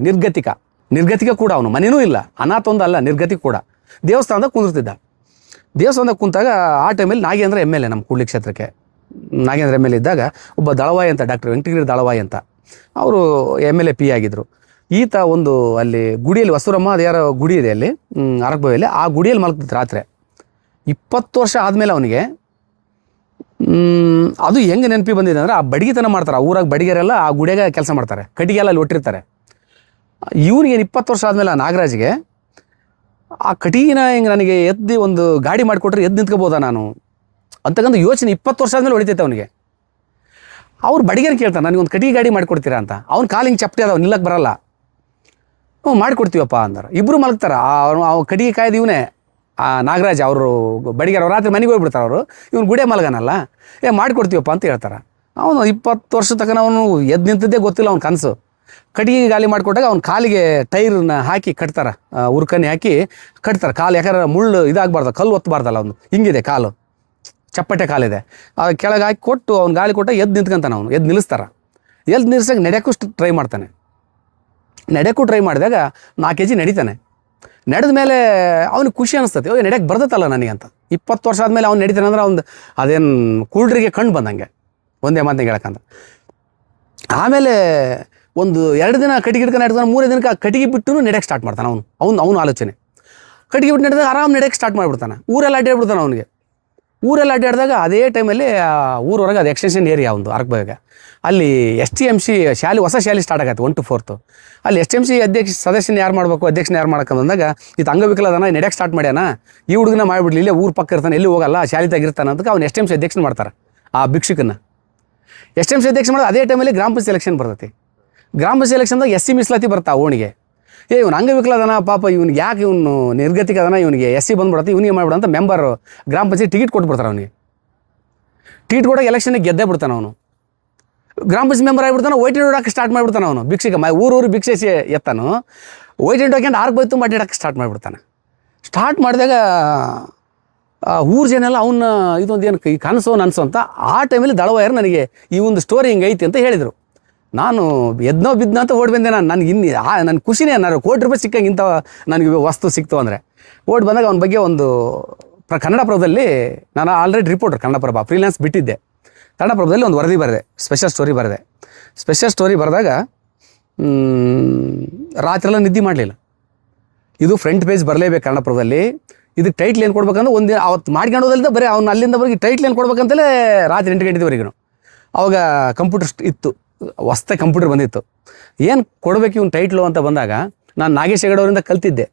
ನಿರ್ಗತಿಕ ಕೂಡ ಅವನು, ಮನೆಯೂ ಇಲ್ಲ, ಅನಾಥ ಒಂದು ಅಲ್ಲ, ನಿರ್ಗತಿಕ ಕೂಡ. ದೇವಸ್ಥಾನದಾಗ ಕುಂದಿರ್ತಿದ್ದ. ದೇವಸ್ಥಾನದಾಗ ಕುಂತಾಗ ಆ ಟೈಮಲ್ಲಿ ನಾಗೇಂದ್ರ MLA, ನಮ್ಮ ಕೂಡ್ಲಿ ಕ್ಷೇತ್ರಕ್ಕೆ ನಾಗೇಂದ್ರ MLA ಇದ್ದಾಗ ಒಬ್ಬ ದಳವಾಯಿ ಅಂತ, ಡಾಕ್ಟರ್ ವೆಂಕಟಗಿರಿ ದಳವಾಯಿ ಅಂತ, ಅವರು MLA P ಆಗಿದ್ದರು. ಈತ ಒಂದು ಅಲ್ಲಿ ಗುಡಿಯಲ್ಲಿ, ವಸುರಮ್ಮ ಅದು ಯಾರೋ ಗುಡಿ ಇದೆ ಅಲ್ಲಿ ಅರಕಬಾವಿಯಲ್ಲಿ, ಆ ಗುಡಿಯಲ್ಲಿ ಮಲಗ್ತಿತ್ತು ರಾತ್ರಿ. 20 ವರ್ಷ ಆದಮೇಲೆ ಅವನಿಗೆ ಅದು ಹೆಂಗೆ ನೆನಪಿ ಬಂದಿದೆ ಅಂದರೆ, ಆ ಬಡಿಗೆತನ ಮಾಡ್ತಾರೆ, ಆ ಊರಾಗ ಬಡಿಗೆರೆಲ್ಲ ಆ ಗುಡಿಯಾಗ ಕೆಲಸ ಮಾಡ್ತಾರೆ, ಕಟ್ಟಿಗೆಲ್ಲ ಅಲ್ಲಿ ಒಟ್ಟಿರ್ತಾರೆ. ಇವ್ರಿಗೆ 20 ವರ್ಷ ಆದಮೇಲೆ ಆ ನಾಗರಾಜ್ಗೆ ಆ ಕಟೀನ ಹಿಂಗೆ ನನಗೆ ಎದ್ದು ಒಂದು ಗಾಡಿ ಮಾಡಿಕೊಟ್ರೆ ಎದ್ದು ನಿಂತ್ಕೋಬೋದಾ ನಾನು ಅಂತಕ್ಕಂಥ ಯೋಚನೆ 20 ವರ್ಷ ಆದಮೇಲೆ ಹೊಡಿತೈತೆ ಅವನಿಗೆ. ಅವ್ರು ಬಡಿಗೆನ ಕೇಳ್ತಾನೆ, ನನಗೊಂದು ಕಟ್ಟಿಗೆ ಗಾಡಿ ಮಾಡಿಕೊಡ್ತೀರಾ ಅಂತ. ಅವ್ನು ಕಾಲು ಹಿಂಗೆ ಚಪ್ಪಟಿ ಅದಾವ, ನಿಲ್ಲಕ್ಕೆ ಬರಲ್ಲ. ಹ್ಞೂ ಮಾಡಿಕೊಡ್ತೀವಪ್ಪ ಅಂದಾರೆ. ಇಬ್ಬರು ಮಲಗ್ತಾರೆ. ಅವ್ನು ಕಟ್ಟಿಗೆ ಕಾಯ್ದು ಇವನೇ ನಾಗರಾಜ್ ಅವರು ಬಡಿಗಾರ ರಾತ್ರಿ ಮನೆಗೆ ಹೋಗ್ಬಿಡ್ತಾರೆ ಅವರು. ಇವ್ನು ಗುಡಿಯ ಮಲಗನಲ್ಲ, ಮಾಡಿಕೊಡ್ತೀವಪ್ಪ ಅಂತ ಹೇಳ್ತಾರೆ. ಅವನು 20 ವರ್ಷ ತನಕ ಅವನು ಎದ್ದು ನಿಂತದ್ದೇ ಗೊತ್ತಿಲ್ಲ ಅವ್ನ ಕನಸು. ಕಟ್ಟಿಗೆ ಗಾಲಿ ಮಾಡಿಕೊಟ್ಟಾಗ ಅವ್ನ ಕಾಲಿಗೆ ಟೈರ್ನ ಹಾಕಿ ಕಟ್ತಾರೆ, ಉರ್ಕನಿ ಹಾಕಿ ಕಟ್ತಾರೆ ಕಾಲು. ಯಾಕಂದ್ರೆ ಮುಳ್ಳು ಇದಾಗಬಾರ್ದು, ಕಲ್ಲು ಒತ್ತಬಾರ್ದಲ್ಲ, ಅವನು ಹಿಂಗಿದೆ ಕಾಲು, ಚಪ್ಪಟೆ ಕಾಲಿದೆ. ಅದು ಕೆಳಗೆ ಹಾಕಿ ಕೊಟ್ಟು ಅವ್ನು ಗಾಳಿ ಕೊಟ್ಟಾಗ ಎದ್ದು ನಿಂತ್ಕೊಂತಾನೆ. ಅವನು ಎದ್ದು ನಿಲ್ಲಿಸ್ತಾರೆ. ಎದ್ದು ನಿಲ್ಸಕ್ಕೆ ನಡೆಯೋಕ್ಕೂ ಟ್ರೈ ಮಾಡ್ತಾನೆ. ನಡೆಯೋಕ್ಕೂ ಟ್ರೈ ಮಾಡಿದಾಗ 4 kg ನಡೀತಾನೆ. ನಡೆದ ಮೇಲೆ ಅವ್ನಿಗೆ ಖುಷಿ ಅನಿಸ್ತದೆ, ನಡೆಯಕ್ಕೆ ಬರ್ತತ್ತಲ್ಲ ನನಗೆ ಅಂತ. 20 ವರ್ಷ ಆದಮೇಲೆ ಅವ್ನು ನಡೀತಾನೆ ಅಂದ್ರೆ ಅವ್ನು ಅದೇನು ಕೂಲ್ಡ್ರಿಗೆ ಕಣ್ಣು ಬಂದಂಗೆ, ಒಂದೇ ಮಾತಿಗೆ ಹೇಳಕ್ಕಂತ. ಆಮೇಲೆ ಒಂದು 2 ದಿನ ಕಟ್ಟಿಗೆ ಹಿಡ್ಕೊಂಡು ನಡೆದಾನೆ. 3ನೇ ದಿನಕ್ಕೆ ಕಟ್ಟಿಗೆ ಬಿಟ್ಟು ನಡೆಯಕ್ಕೆ ಸ್ಟಾರ್ಟ್ ಮಾಡ್ತಾನೆ. ಅವನು ಆಲೋಚನೆ ಕಟ್ಟಿಗೆ ಬಿಟ್ಟು ನಡೆದಾಗ ಆರಾಮ್ ನಡೆಯಕ್ಕೆ ಸ್ಟಾರ್ಟ್ ಮಾಡಿಬಿಡ್ತಾನೆ. ಊರೆಲ್ಲ ಅಡ್ಡಾಡ್ಬಿಡ್ತಾನೆ. ಅವನಿಗೆ ಊರೆಲ್ಲ ಅಡ್ಡಾಡಿದಾಗ ಅದೇ ಟೈಮಲ್ಲಿ ಊರೊಳಗೆ ಅದು ಎಕ್ಸ್ಟೆನ್ಷನ್ ಏರಿಯಾ ಒಂದು ಅರ್ಕಬಾಗ, ಅಲ್ಲಿ STMC ಶಾಲೆ, ಹೊಸ ಶಾಲೆ ಸ್ಟಾರ್ಟ್ ಆಗತ್ತೆ 1 to 4. ಅಲ್ಲಿ STMC ಸದಸ್ಯನ ಯಾರು ಮಾಡಬೇಕು, ಅಧ್ಯಕ್ಷನ ಯಾರು ಮಾಡಕ್ಕಂದಾಗ ಇದು ಅಂಗವಿಕಲದನ ನಡೆಯಕ್ಕೆ ಸ್ಟಾರ್ಟ್ ಮಾಡ್ಯಾನ, ಈ ಹುಡುಗನ ಮಾಡಿಬಿಡ್ಲಿ, ಇಲ್ಲೇ ಊರು ಪಕ್ಕ ಇರ್ತಾನೆ, ಎಲ್ಲಿ ಹೋಗಲ್ಲ, ಶಾಲೆದಾಗಿರ್ತಾನೆ ಅಂತ ಅವ್ನು STMC ಅಧ್ಯಕ್ಷನ ಮಾಡ್ತಾರೆ. ಆ ಭಿಕ್ಷುಕನ್ನ STMC ಅಧ್ಯಕ್ಷ ಮಾಡೋದು ಅದೇ ಟೈಮಲ್ಲಿ ಗ್ರಾಮ ಪಂಚಾಯತ್ ಎಲೆಕ್ಷನ್ ಬರ್ತೈತಿ. ಗ್ರಾಮ ಪಂಚಾಯತ್ ಎಲೆಕ್ಷನ್ದಾಗ SC ಮೀಸಲಾತಿ ಬರ್ತಾ ಓಣಿಗೆ. ಇವನು ಅಂಗವಿಕಲದನ ಪಾಪ, ಇವ್ನಿಗೆ ಯಾಕೆ ಇವನು ನಿರ್ಗತಿಕದನ, ಇವನಿಗೆ SC ಬಂದ್ಬಿಡತ್ತೆ, ಇವನಿಗೆ ಮಾಡ್ಬಿಡ ಅಂತ ಮೆಂಬರ್ ಗ್ರಾಮ ಪಂಚಾಯತ್ ಟಿಕೆಟ್ ಕೊಟ್ಬಿಡ್ತಾರೆ. ಅವನಿಗೆ ಟಿಕೆಟ್ ಕೊಡೋಕೆ ಎಲೆಕ್ಷನ್ಗೆ ಗೆದ್ದೇ ಬಿಡ್ತಾನೆ. ಅವನು ಗ್ರಾಮ ಪಂಚಾಯತ್ ಮೆಂಬರ್ ಆಗಿಬಿಡ್ತಾನೆ. ವೈಟ್ ಅಂಡ್ ಹೊಡಕ್ಕೆ ಸ್ಟಾರ್ಟ್ ಮಾಡಿಬಿಡ್ತಾನೆ. ಅವನು ಭಿಕ್ಷಿಕ ಊರೂರು ಭಿಕ್ಷೆ ಎತ್ತಾನು ವೈಟ್ ಅಂಡ್ ಹಾಕ್ಯಂಡು ಆರ್ಗೆ ಬೈತು ಅಡ್ಡಾಡಕ್ಕೆ ಸ್ಟಾರ್ಟ್ ಮಾಡಿಬಿಡ್ತಾನೆ. ಸ್ಟಾರ್ಟ್ ಮಾಡಿದಾಗ ಊರು ಜನ ಎಲ್ಲ ಅವನ್ನ ಇದೊಂದು ಏನು ಈ ಕನಸು ನನಸು ಅಂತ. ಆ ಟೈಮಲ್ಲಿ ದಳವಾಯರು ನನಗೆ ಈ ಒಂದು ಸ್ಟೋರಿ ಹಿಂಗೈತಿ ಅಂತ ಹೇಳಿದರು. ನಾನು ಎದ್ನೋ ಬಿದ್ನೋ ಅಂತ ಓಡಿ ಬಂದೆ. ನನಗೆ ನನ್ನ ಖುಷಿನೇ, ನಾನು ₹1 ಸಿಕ್ಕಂಗೆ ಇಂಥ ನನಗೆ ವಸ್ತು ಸಿಕ್ತು ಅಂದರೆ ಓಡಿ ಬಂದಾಗ ಅವನ ಬಗ್ಗೆ ಒಂದು ಕನ್ನಡಪ್ರಭದಲ್ಲಿ, ನಾನು ಆಲ್ರೆಡಿ ರಿಪೋರ್ಟರ್ ಕನ್ನಡಪ್ರಭ ಫ್ರೀಲ್ಯಾನ್ಸ್ ಬಿಟ್ಟಿದ್ದೆ. ಕನ್ನಡಪ್ರಭದಲ್ಲಿ ಒಂದು ವರದಿ ಬರೆದೆ, ಸ್ಪೆಷಲ್ ಸ್ಟೋರಿ ಬರೆದೆ. ಸ್ಪೆಷಲ್ ಸ್ಟೋರಿ ಬರೆದಾಗ ರಾತ್ರೆಲ್ಲ ನಿದ್ದೆ ಮಾಡಲಿಲ್ಲ. ಇದು ಫ್ರಂಟ್ ಪೇಜ್ ಬರಲೇಬೇಕು ಕನ್ನಡಪ್ರಭದಲ್ಲಿ. ಇದಕ್ಕೆ ಟೈಟ್ಲ್ ಏನು ಕೊಡ್ಬೇಕಂದ್ರೆ ಒಂದು ಅವತ್ತು ಮಾಡ್ಕೊಂಡೋದಲ್ದ ಬರೀ ಅವ್ನು ಅಲ್ಲಿಂದ ಬರೀ ಟೈಟ್ಲ್ ಏನು ಕೊಡ್ಬೇಕಂತಲೇ ರಾತ್ರಿ 8 ಗಂಟೆವರೆಗೂ. ಅವಾಗ ಕಂಪ್ಯೂಟರ್ ಇತ್ತು, ಹೊಸ್ದಾಗಿ ಕಂಪ್ಯೂಟರ್ ಬಂದಿತ್ತು. ಏನು ಕೊಡಬೇಕು ಇವ್ನು ಟೈಟ್ಲು ಅಂತ ಬಂದಾಗ ನಾನು ನಾಗೇಶ್ ಹೆಗಡೆ ಅವರಿಂದ ಕಲ್ತಿದ್ದೆ.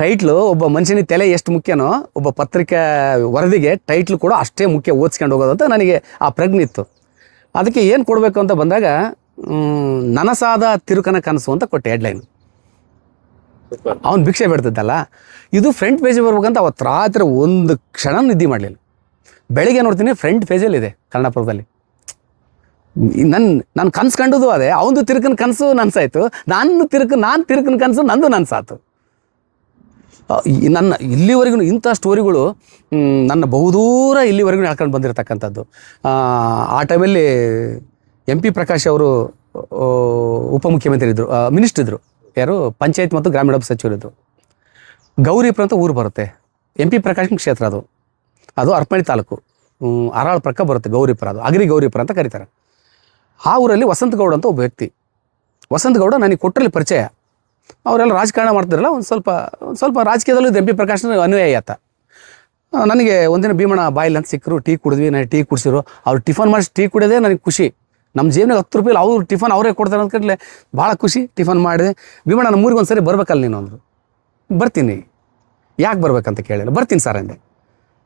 ಟೈಟ್ಲು ಒಬ್ಬ ಮನುಷ್ಯನಿಗೆ ತಲೆ ಎಷ್ಟು ಮುಖ್ಯನೋ, ಒಬ್ಬ ಪತ್ರಿಕಾ ವರದಿಗೆ ಟೈಟ್ಲು ಕೂಡ ಅಷ್ಟೇ ಮುಖ್ಯ, ಓದಿಸ್ಕೊಂಡು ಹೋಗೋದು ಅಂತ ನನಗೆ ಆ ಪ್ರಜ್ಞೆ ಇತ್ತು. ಅದಕ್ಕೆ ಏನು ಕೊಡಬೇಕು ಅಂತ ಬಂದಾಗ ನನಸಾದ ತಿರುಕನ ಕನಸು ಅಂತ ಕೊಟ್ಟೆ ಹೆಡ್ಲೈನ್. ಅವ್ನು ಭಿಕ್ಷೆ ಬಿಡ್ತಿದ್ದಲ್ಲ, ಇದು ಫ್ರಂಟ್ ಪೇಜಿಗೆ ಬರ್ಬೇಕಂತ ಅವತ್ತು ರಾತ್ರಿ ಒಂದು ಕ್ಷಣ ನಿದ್ದೆ ಮಾಡಲಿಲ್ಲ. ಬೆಳಿಗ್ಗೆ ನೋಡ್ತೀನಿ ಫ್ರಂಟ್ ಪೇಜಲ್ಲಿದೆ ಕನ್ನಡಪ್ರಭದಲ್ಲಿ. ನಾನು ಕನಸು ಕಂಡುದು ಅದೇ, ಅವನು ತಿರುಕನ ಕನಸು ನನಸಾಯ್ತು, ನಾನು ತಿರುಕನ ಕನಸು ನಂದು ನನಸಾತು. ನನ್ನ ಇಲ್ಲಿವರೆಗೂ ಇಂಥ ಸ್ಟೋರಿಗಳು ನನ್ನ ಬಹುದೂರ ಇಲ್ಲಿವರೆಗೂ ಹೇಳ್ಕೊಂಡು ಬಂದಿರತಕ್ಕಂಥದ್ದು. ಆ ಟೈಮಲ್ಲಿ MP ಪ್ರಕಾಶ್ ಅವರು ಉಪಮುಖ್ಯಮಂತ್ರಿ ಇದ್ದರು, ಮಿನಿಸ್ಟರ್ ಇದ್ದರು. ಯಾರು ಪಂಚಾಯತ್ ಮತ್ತು ಗ್ರಾಮೀಣಾಭಿವೃದ್ಧಿ ಸಚಿವರಿದ್ದರು. ಗೌರಿಪುರ ಅಂತ ಊರು ಬರುತ್ತೆ, MP ಪ್ರಕಾಶ್ ಕ್ಷೇತ್ರ ಅದು ಅರ್ಪಣಿ ತಾಲೂಕು, ಅರಾಳ ಪ್ರಕ್ಕ ಬರುತ್ತೆ ಗೌರಿಪುರ. ಅದು ಅಗ್ರಿ ಗೌರಿಪುರ ಅಂತ ಕರೀತಾರೆ. ಆ ಊರಲ್ಲಿ ವಸಂತಗೌಡ ಅಂತ ಒಬ್ಬ ವ್ಯಕ್ತಿ. ವಸಂತಗೌಡ ನನಗೆ ಕೊಟ್ಟರಲ್ಲಿ ಪರಿಚಯ. ಅವರೆಲ್ಲ ರಾಜಕಾರಣ ಮಾಡ್ತಿದ್ರಲ್ಲ, ಒಂದು ಸ್ವಲ್ಪ ರಾಜಕೀಯದಲ್ಲೂ MP ಪ್ರಕಾಶ್ನ ಅನ್ವಯ ಆತ. ನನಗೆ ಒಂದಿನ ಭೀಮಣ್ಣ ಬಾಯಿಲ್ ಅಂತ ಸಿಕ್ಕರು, ಟೀ ಕುಡಿದ್ವಿ. ನನಗೆ ಟೀ ಕುಡಿಸಿರು. ಅವ್ರು ಟಿಫನ್ ಮಾಡಿಸಿ ಟೀ ಕುಡಿಯೋದೇ ನನಗೆ ಖುಷಿ. ನಮ್ಮ ಜೇಬ್ನಾಗ ₹10 ಅವ್ರು ಟಿಫನ್ ಅವರೇ ಕೊಡ್ತಾರೆ ಅಂತ ಕಟ್ಲೆ ಭಾಳ ಖುಷಿ. ಟಿಫನ್ ಮಾಡಿದೆ. ಭೀಮಣ್ಣ ನಮ್ಮ ಊರಿಗೆ ಒಂದು ಸರಿ ಬರ್ಬೇಕಲ್ಲ ನೀನು ಅಂದರು. ಬರ್ತೀನಿ. ಯಾಕೆ ಬರ್ಬೇಕಂತ ಕೇಳಿಲ್ಲ. ಬರ್ತೀನಿ ಸರ್ ಅಂದೆ.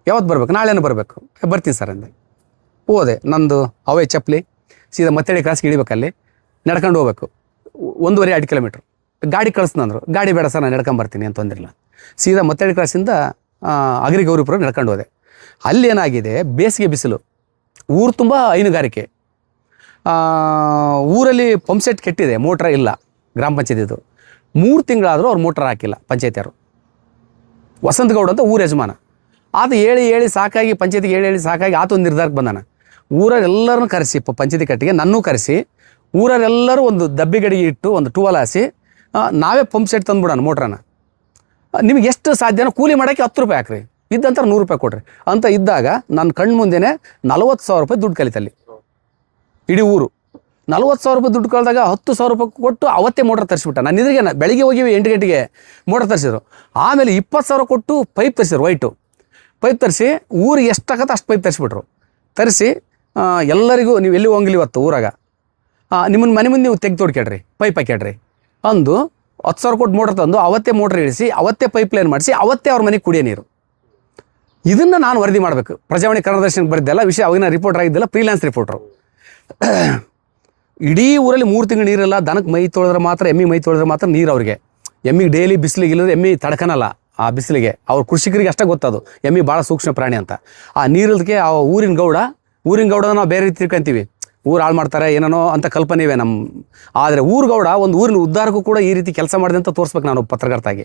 ಯಾವತ್ತು ಬರ್ಬೇಕು? ನಾಳೆನೂ ಬರಬೇಕು. ಬರ್ತೀನಿ ಸರ್ ಅಂದೆ. ಹೋದೆ. ನಂದು ಅವೇ ಚಪ್ಪಲಿ, ಸೀದಾ ಮತ್ತೇಳಿ ಕ್ರಾಸ್ಗೆ ಇಳಿಬೇಕಲ್ಲಿ, ನಡ್ಕೊಂಡು ಹೋಗ್ಬೇಕು. 1.5-2 ಕಿಲೋಮೀಟ್ರ್. ಗಾಡಿ ಕಳಿಸ್ನಂದ್ರು. ಗಾಡಿ ಬೇಡ ಸರ್, ನಾನು ನಡ್ಕೊಂಬರ್ತೀನಿ ಅಂತ ತೊಂದಿರಲಿಲ್ಲ. ಸೀದಾ ಮತ್ತೇಳಿ ಕ್ರಾಸಿಂದ ಅಗ್ರಿ ಗೌರಿಪುರ ನಡ್ಕೊಂಡು ಹೋದೆ. ಅಲ್ಲಿ ಏನಾಗಿದೆ, ಬೇಸಿಗೆ ಬಿಸಿಲು, ಊರು ತುಂಬ ಹೈನುಗಾರಿಕೆ. ಊರಲ್ಲಿ ಪಂಪ್ಸೆಟ್ ಕೆಟ್ಟಿದೆ, ಮೋಟ್ರ್ ಇಲ್ಲ ಗ್ರಾಮ ಪಂಚಾಯತಿದು. 3 ತಿಂಗಳಾದರೂ ಅವ್ರು ಮೋಟ್ರ್ ಹಾಕಿಲ್ಲ ಪಂಚಾಯತಿಯವರು. ವಸಂತಗೌಡ ಅಂತ ಊರ ಯಜಮಾನ ಆತ ಹೇಳಿ ಸಾಕಾಗಿ, ಪಂಚಾಯತಿಗೆ ಹೇಳಿ ಸಾಕಾಗಿ ಆತೊಂದು ನಿರ್ಧಾರಕ್ಕೆ ಬಂದಾನ. ಊರರೆಲ್ಲರನ್ನೂ ಕರೆಸಿ, ಪಂಚಾಯತಿ ಕಟ್ಟಿಗೆ ನನ್ನೂ ಕರೆಸಿ, ಊರರೆಲ್ಲರೂ ಒಂದು ದಬ್ಬಿ ಗಡಿಗೆ ಇಟ್ಟು ಒಂದು ಟೂವಲ್ ಹಾಸಿ ನಾವೇ ಪಂಪ್ ಸೆಟ್ ತಂದುಬಿಡೋಣ ಮೋಟ್ರನ್ನ. ನಿಮ್ಗೆ ಎಷ್ಟು ಸಾಧ್ಯನೋ ಕೂಲಿ ಮಾಡೋಕ್ಕೆ ₹10 ಹಾಕ್ರಿ, ಇದ್ದಂತ ₹100 ಕೊಡ್ರಿ ಅಂತ ಇದ್ದಾಗ ನನ್ನ ಕಣ್ಣು ಮುಂದೆನೇ ₹40,000 ದುಡ್ಡು ಕಲಿತಲ್ಲಿ. ಇಡೀ ಊರು ₹40,000 ದುಡ್ಡು ಕಳೆದಾಗ ₹10,000 ಕೊಟ್ಟು ಅವತ್ತೇ ಮೋಟ್ರ್ ತರಿಸ್ಬಿಟ್ಟ. ನಾನು ಇದ್ರಿಗೆ ಬೆಳಿಗ್ಗೆ ಹೋಗಿ 8 ಗಂಟೆಗೆ ಮೋಟ್ರ್ ತರಿಸಿದ್ರು. ಆಮೇಲೆ $20,000 ಕೊಟ್ಟು ಪೈಪ್ ತರಿಸಿದ್ರು, ವೈಟು ಪೈಪ್ ತರಿಸಿ ಊರಿಗೆ ಎಷ್ಟಾಗತ್ತೆ ಅಷ್ಟು ಪೈಪ್ ತರಿಸ್ಬಿಟ್ರು. ತರಿಸಿ ಎಲ್ಲರಿಗೂ ನೀವು ಎಲ್ಲಿ ಹೋಗಿಲ್ಲ ಇವತ್ತು ಊರಾಗ, ನಿಮ್ಮನ್ನ ಮನೆ ಮುಂದೆ ನೀವು ತೆಗೆದು ತೋಡ್ಕ್ಯಾಡ್ರಿ, ಪೈಪ್ ಹಾಕ್ಯಾಡ್ರಿ ಅಂದು 10,000 ಕೊಟ್ಟು ಮೋಟ್ರ್ ತಂದು ಅವತ್ತೇ ಮೋಟ್ರ್ ಇಳಿಸಿ, ಅವತ್ತೇ ಪೈಪ್ ಲೈನ್ ಮಾಡಿಸಿ, ಅವತ್ತೇ ಅವ್ರ ಮನೆಗೆ ಕುಡಿಯೋ ನೀರು. ಇದನ್ನು ನಾನು ವರದಿ ಮಾಡಬೇಕು. ಪ್ರಜಾವಾಣಿ ಕನ್ನಡ ದರ್ಶನಕ್ಕೆ ಬರೆದೆಲ್ಲ ವಿಷಯ. ಅವಾಗಿನ ರಿಪೋರ್ಟರ್ ಆಗಿದ್ದೆಲ್ಲ, ಫ್ರೀಲ್ಯಾನ್ಸ್ ರಿಪೋರ್ಟ್ರು. ಇಡೀ ಊರಲ್ಲಿ 3 ತಿಂಗಳು ನೀರಿಲ್ಲ. ದನಕ್ಕೆ ಮೈ ತೊಳೆದ್ರೆ ಮಾತ್ರ, ಎಮ್ಮಿ ಮೈ ತೊಳೆದ್ರೆ ಮಾತ್ರ ನೀರು ಅವ್ರಿಗೆ. ಎಮ್ಮಿಗೆ ಡೈಲಿ ಬಿಸಿಲಿಗೆ ಇಲ್ಲದ್ರೆ ಎಮ್ಮಿ ತಡ್ಕನಲ್ಲ ಆ ಬಿಸಿಲಿಗೆ. ಅವ್ರ ಕೃಷಿಕರಿಗೆ ಅಷ್ಟೇ ಗೊತ್ತದು ಎಮ್ಮಿ ಭಾಳ ಸೂಕ್ಷ್ಮ ಪ್ರಾಣಿ ಅಂತ. ಆ ನೀರಿಲ್ದಕ್ಕೆ ಆ ಊರಿನ ಗೌಡ ನಾವು ಬೇರೆ ರೀತಿ ತಿಳ್ಕೊಂತೀವಿ, ಊರು ಹಾಳು ಮಾಡ್ತಾರೆ ಏನೇನೋ ಅಂತ ಕಲ್ಪನೆ ಇವೆ ನಮ್ಮ. ಆದರೆ ಊರುಗೌಡ ಒಂದು ಊರಿನ ಉದ್ಧಾರಕ್ಕೂ ಕೂಡ ಈ ರೀತಿ ಕೆಲಸ ಮಾಡಿದೆ ಅಂತ ತೋರಿಸ್ಬೇಕು ನಾನು ಪತ್ರಕರ್ತಾಗಿ.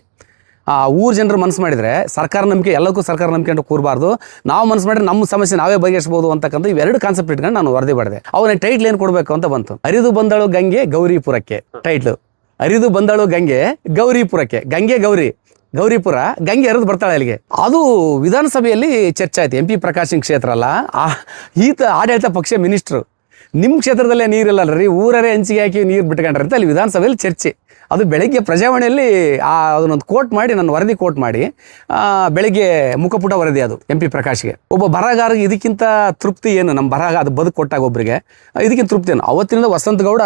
ಆ ಊರು ಜನರು ಮನಸ್ಸು ಮಾಡಿದರೆ ಸರ್ಕಾರ ನಂಬಿಕೆ, ಎಲ್ಲಕ್ಕೂ ಸರ್ಕಾರ ನಂಬಿಕೆ ಅಂತ ಕೂರಬಾರ್ದು. ನಾವು ಮನಸ್ಸು ಮಾಡಿದ್ರೆ ನಮ್ಮ ಸಮಸ್ಯೆ ನಾವೇ ಬಗೆಹರಿಸ್ಬೋದು ಅಂತಕ್ಕಂಥ ಇವೆರಡು ಕಾನ್ಸೆಪ್ಟ್ ಇಟ್ಕೊಂಡು ನಾನು ವರದಿ ಮಾಡಿದೆ. ಅವನ ಟೈಟ್ಲ್ ಏನು ಕೊಡಬೇಕು ಅಂತ ಬಂತು, ಹರಿದು ಬಂದಳು ಗಂಗೆ ಗೌರಿಪುರಕ್ಕೆ. ಟೈಟ್ಲು ಹರಿದು ಬಂದಳು ಗಂಗೆ ಗೌರಿಪುರಕ್ಕೆ. ಗೌರಿಪುರ ಗಂಗೆ ಹರಿದು ಬರ್ತಾಳೆ ಅಲ್ಲಿಗೆ. ಅದು ವಿಧಾನಸಭೆಯಲ್ಲಿ ಚರ್ಚೆ ಆಯ್ತು. MP ಪ್ರಕಾಶ್ ಸಿಂಗ್ ಕ್ಷೇತ್ರ ಅಲ್ಲ, ಈತ ಆಡಳಿತ ಪಕ್ಷ ಮಿನಿಸ್ಟ್ರು. ನಿಮ್ಮ ಕ್ಷೇತ್ರದಲ್ಲೇ ನೀರಿಲ್ಲಲ್ಲ ರೀ, ಊರರೇ ಹಂಚಿಗೆ ಹಾಕಿ ನೀರು ಬಿಟ್ಕೊಂಡ್ರೆ ಅಂತ ಅಲ್ಲಿ ವಿಧಾನಸಭೆಯಲ್ಲಿ ಚರ್ಚೆ. ಅದು ಬೆಳಗ್ಗೆ ಪ್ರಜಾವಾಣಿಯಲ್ಲಿ ಅದನ್ನೊಂದು ಕೋಟ್ ಮಾಡಿ, ನನ್ನ ವರದಿ ಕೋಟ್ ಮಾಡಿ ಬೆಳಗ್ಗೆ ಮುಖಪುಟ ವರದಿ ಅದು MP ಪ್ರಕಾಶ್ಗೆ. ಒಬ್ಬ ಬರಹಗಾರರಿಗೆ ಇದಕ್ಕಿಂತ ತೃಪ್ತಿ ಏನು? ನಮ್ಮ ಬರಹ ಅದು ಬದುಕು ಕೊಟ್ಟಾಗ ಒಬ್ಬರಿಗೆ ಇದಕ್ಕಿಂತ ತೃಪ್ತಿ ಏನು? ಅವತ್ತಿನಿಂದ ವಸಂತ ಗೌಡ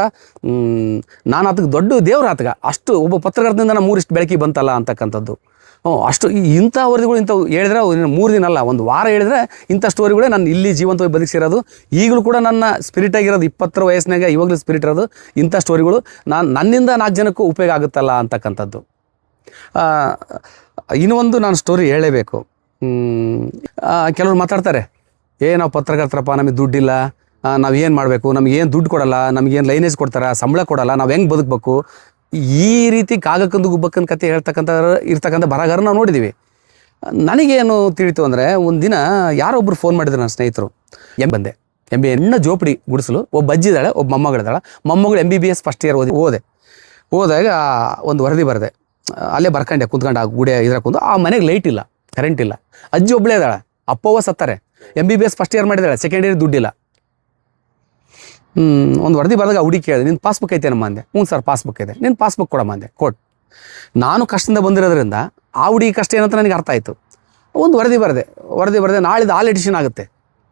ನಾನು ಅದಕ್ಕೆ ದೊಡ್ಡ ದೇವ್ರ ಆತಗ. ಅಷ್ಟು ಒಬ್ಬ ಪತ್ರಕರ್ತದಿಂದ ನಾನು 3 ಇಷ್ಟು ಬೆಳಕಿಗೆ ಬಂತಲ್ಲ ಅಂತಕ್ಕಂಥದ್ದು. ಅಷ್ಟು ಇಂಥ ವರದಿಗಳು ಇಂಥವು ಹೇಳಿದ್ರೆ 3 ದಿನ ಅಲ್ಲ, 1 ವಾರ ಹೇಳಿದ್ರೆ ಇಂಥ ಸ್ಟೋರಿಗಳೇ ನಾನು ಇಲ್ಲಿ ಜೀವಂತವಾಗಿ ಬದುಕಿಸಿರೋದು. ಈಗಲೂ ಕೂಡ ನನ್ನ ಸ್ಪಿರಿಟ್ ಆಗಿರೋದು 20 ವಯಸ್ಸಿನಾಗ ಇವಾಗಲೂ ಸ್ಪಿರಿಟ್ ಇರೋದು ಇಂಥ ಸ್ಟೋರಿಗಳು. ನನ್ನಿಂದ 4 ಜನಕ್ಕೂ ಉಪಯೋಗ ಆಗುತ್ತಲ್ಲ ಅಂತಕ್ಕಂಥದ್ದು. ಇನ್ನೊಂದು ನಾನು ಸ್ಟೋರಿ ಹೇಳಲೇಬೇಕು. ಕೆಲವರು ಮಾತಾಡ್ತಾರೆ, ನಾವು ಪತ್ರಕರ್ತರಪ್ಪ, ನಮಗೆ ದುಡ್ಡಿಲ್ಲ, ನಾವು ಏನು ಮಾಡಬೇಕು, ನಮಗೇನು ದುಡ್ಡು ಕೊಡಲ್ಲ, ನಮಗೇನು ಲೈನೇಜ್ ಕೊಡ್ತಾರೆ, ಸಂಬಳ ಕೊಡಲ್ಲ, ನಾವು ಹೆಂಗೆ ಬದುಕಬೇಕು, ಈ ರೀತಿ ಕಾಗಕ್ಕಂದು ಗುಬ್ಬಕ್ಕನ ಕತೆ ಇರ್ತಕ್ಕಂಥ ಬರಹಗಾರ ನಾವು ನೋಡಿದ್ದೀವಿ. ನನಗೇನು ತಿಳಿತು ಅಂದರೆ, ಒಂದು ದಿನ ಯಾರೊಬ್ಬರು ಫೋನ್ ಮಾಡಿದ್ರು ನನ್ನ ಸ್ನೇಹಿತರು. ಬಂದೆ ಹೆಣ್ಣ ಜೋಪಡಿ ಗುಡಿಸಲು, ಒಬ್ಬ ಅಜ್ಜಿದಾಳೆ, ಒಬ್ಬ ಮೊಮ್ಮಗಳಿದ್ದಾಳೆ. ಮೊಮ್ಮಗಳು MBBS ಫಸ್ಟ್ ಇಯರ್ ಹೋದಾಗ ಒಂದು ವರದಿ ಬರೆದೆ. ಅಲ್ಲೇ ಬರ್ಕಂಡೆ ಕುಂತ್ಕೊಂಡು ಆ ಗುಡಿ ಕುಂದು. ಆ ಮನೆಗೆ ಲೈಟ್ ಇಲ್ಲ, ಕರೆಂಟ್ ಇಲ್ಲ. ಅಜ್ಜಿ ಒಬ್ಬಳೇ ಇದ್ದಾಳೆ, ಅಪ್ಪವ್ವ ಸತ್ತಾರೆ. MBBS ಫಸ್ಟ್ ಇಯರ್ ಮಾಡಿದ್ದಾಳೆ, ಸೆಕೆಂಡ್ ಇಯರ್ ದುಡ್ಡಿಲ್ಲ. ಒಂದು ವರದಿ ಬರೆದಾಗ ಹುಡುಗಿ ಕೇಳಿದೆ, ನಿನ್ನ ಪಾಸ್ಬುಕ್ ಐತೇನಮ್ಮ ಅಂದೆ. ಹ್ಞೂ ಸರ್ ಪಾಸ್ಬುಕ್ ಇದೆ. ನಿನ್ನ ಪಾಸ್ಬುಕ್ ಕೊಡಮ್ಮ ಅಂದೆ. ನಾನು ಕಷ್ಟದಿಂದ ಬಂದಿರೋದ್ರಿಂದ ಆ ಹುಡುಗಿ ಕಷ್ಟ ಏನಂತ ನನಗೆ ಅರ್ಥ ಆಯಿತು. ಒಂದು ವರದಿ ಬರೆದೆ ನಾಳಿದ್ದು ಆಲ್ ಎಡಿಷನ್ ಆಗುತ್ತೆ,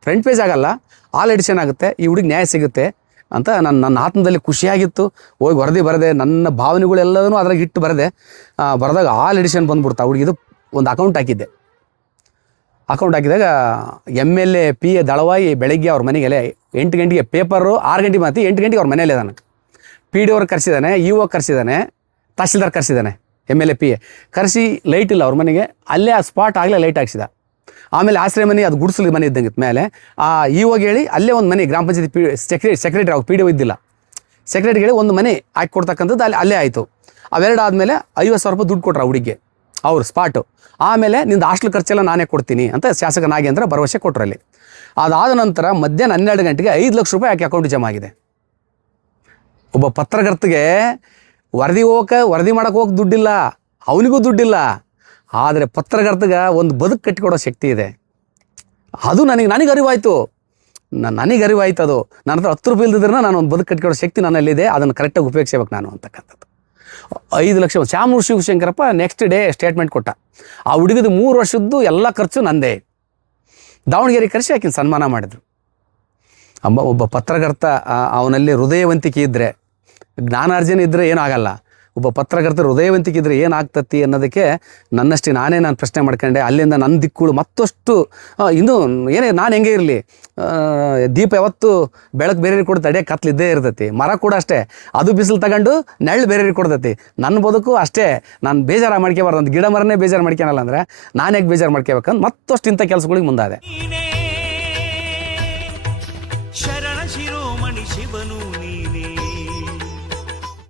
ಫ್ರಂಟ್ ಪೇಜ್ ಆಗಲ್ಲ, ಆಲ್ ಎಡಿಷನ್ ಆಗುತ್ತೆ, ಈ ಹುಡುಗಿ ನ್ಯಾಯ ಸಿಗುತ್ತೆ ಅಂತ ನನ್ನ ಆತ್ಮದಲ್ಲಿ ಖುಷಿಯಾಗಿತ್ತು. ಹೋಗಿ ವರದಿ ಬರೆದೆ, ನನ್ನ ಭಾವನೆಗಳೆಲ್ಲದೂ ಅದ್ರಾಗ ಇಟ್ಟು ಬರೆದಾಗ ಆಲ್ ಎಡಿಷನ್ ಬಂದ್ಬಿಡ್ತಾ ಹುಡುಗಿದು. ಒಂದು ಅಕೌಂಟ್ ಹಾಕಿದಾಗ MLA PA ದಳವಾಯಿ ಬೆಳಗ್ಗೆ ಅವ್ರ ಮನೆಗೆ 8 ಗಂಟೆಗೆ ಪೇಪರು, 6 ಗಂಟೆ ಮಾತಿ 8 ಗಂಟೆಗೆ ಅವ್ರ ಮನೇಲಿ ಇದ್ದಾನೆ. PD ಅವ್ರು ಕರೆಸಿದ್ದಾನೆ, EO ಕರೆಸಿದ್ದಾನೆ, ತಹಶೀಲ್ದಾರ್ ಕರೆಸಿದ್ದಾನೆ, MLA PA ಕರೆಸಿ. ಲೈಟ್ ಇಲ್ಲ ಅವ್ರ ಮನೆಗೆ, ಅಲ್ಲೇ ಆ ಸ್ಪಾಟ್ ಆಗಲೇ ಲೈಟ್ ಹಾಕ್ಸಿದ. ಆಮೇಲೆ ಆಶ್ರಯ ಮನೆ, ಅದು ಗುಡಿಸಲು ಮನೆ ಇದ್ದಂಗಿತ್ತು ಮೇಲೆ. ಆ EOಗೆ ಹೇಳಿ ಅಲ್ಲೇ ಒಂದು ಮನೆ, ಗ್ರಾಮ ಪಂಚಾಯತಿ ಸೆಕ್ರೆಟರಿ, ಅವ್ರು PDO ಇದ್ದಿಲ್ಲ, ಸೆಕ್ರೆಟರಿಗೆ ಹೇಳಿ ಒಂದು ಮನೆ ಹಾಕಿ ಕೊಡ್ತಕ್ಕಂಥದ್ದು ಅಲ್ಲೇ ಆಯಿತು. ಅವೆರಡು ಆದಮೇಲೆ 50,000 ರೂಪಾಯಿ ದುಡ್ಡು ಕೊಟ್ರು ಆ ಹುಡುಗಿಗೆ ಅವ್ರು ಸ್ಪಾಟು. ಆಮೇಲೆ ನಿಂದು ಹಾಸ್ಟೆಲ್ ಖರ್ಚೆಲ್ಲ ನಾನೇ ಕೊಡ್ತೀನಿ ಅಂತ ಶಾಸಕ ನಾಗೇಂದ್ರ ಭರವಸೆ ಕೊಟ್ಟರು ಅಲ್ಲಿ. ಅದಾದ ನಂತರ ಮಧ್ಯಾಹ್ನ 12 ಗಂಟೆಗೆ 5 ಲಕ್ಷ ರೂಪಾಯಿ ಆಕೆ ಅಕೌಂಟ್ ಜಮಾ ಆಗಿದೆ. ಒಬ್ಬ ಪತ್ರಕರ್ತಗೆ ವರದಿ ಮಾಡೋಕೆ ಹೋಗಕ್ಕೆ ದುಡ್ಡಿಲ್ಲ, ಅವನಿಗೂ ದುಡ್ಡಿಲ್ಲ. ಆದರೆ ಪತ್ರಕರ್ತಗೆ ಒಂದು ಬದುಕು ಕಟ್ಟಿಕೊಡೋ ಶಕ್ತಿ ಇದೆ. ಅದು ನನಗೆ ಅರಿವಾಯಿತು. ಅದು ನನ್ನ ಹತ್ರ 10 ರೂಪಾಯಿ ಇಲ್ದಿದ್ರೆ ನಾನು ಒಂದು ಬದುಕು ಕಟ್ಟಿಕೊಡೋ ಶಕ್ತಿ ನನ್ನಲ್ಲಿದೆ, ಅದನ್ನು ಕರೆಕ್ಟಾಗಿ ಉಪಯೋಗಿಸ್ಬೇಕು ನಾನು ಅಂತಕ್ಕಂಥದ್ದು. 5 lakh Shamanur Shivashankarappa next day statement ಕೊಟ್ಟ. ಆ ಹುಡುಗದು 3 ವರ್ಷದ್ದು ಎಲ್ಲ ಖರ್ಚು ನಂದೇ. ದಾವಣಗೆರೆ ಕರೆಸಿ ಆಕಿನ ಸನ್ಮಾನ ಮಾಡಿದ್ರು. ಒಬ್ಬ ಪತ್ರಕರ್ತ ಅವನಲ್ಲಿ ಹೃದಯವಂತಿಕೆ ಇದ್ದರೆ, ಜ್ಞಾನಾರ್ಜನೆ ಇದ್ದರೆ ಏನಾಗಲ್ಲ. ಒಬ್ಬ ಪತ್ರಕರ್ತ ಹೃದಯವಂತಿಕೆ ಇದ್ದರೆ ಏನಾಗ್ತತಿ ಅನ್ನೋದಕ್ಕೆ ನಾನು ಪ್ರಶ್ನೆ ಮಾಡ್ಕೊಂಡೆ. ಅಲ್ಲಿಂದ ನನ್ನ ದಿಕ್ಕುಗಳು ಮತ್ತಷ್ಟು ಇನ್ನೂ ನಾನು ಹೆಂಗೆ ಇರಲಿ, ದೀಪ ಯಾವತ್ತು ಬೆಳಕು ಬೇರೆಯವ್ರಿಗೆ ಕೊಡ್ತದೆ, ಅಡಿಗೆ ಕತ್ಲಿದ್ದೇ ಇರ್ತೈತಿ. ಮರ ಕೂಡ ಅಷ್ಟೇ, ಅದು ಬಿಸಿಲು ತಗೊಂಡು ನೆಳ್ಳು ಬೇರೆಯವ್ರಿಗೆ ಕೊಡ್ತೈತಿ. ನನ್ನ ಬದುಕು ಅಷ್ಟೇ, ನಾನು ಬೇಜಾರು ಮಾಡ್ಕೋಬಾರ್ದು. ಒಂದು ಗಿಡ ಮರನೇ ಬೇಜಾರು ಮಾಡ್ಕೊಳಲ್ಲ ಅಂದರೆ ನಾನು ಹೇಗೆ ಬೇಜಾರು ಮಾಡ್ಕೋಬೇಕಂತ ಮತ್ತಷ್ಟು ಇಂಥ ಕೆಲಸಗಳಿಗೆ ಮುಂದಾದೆ.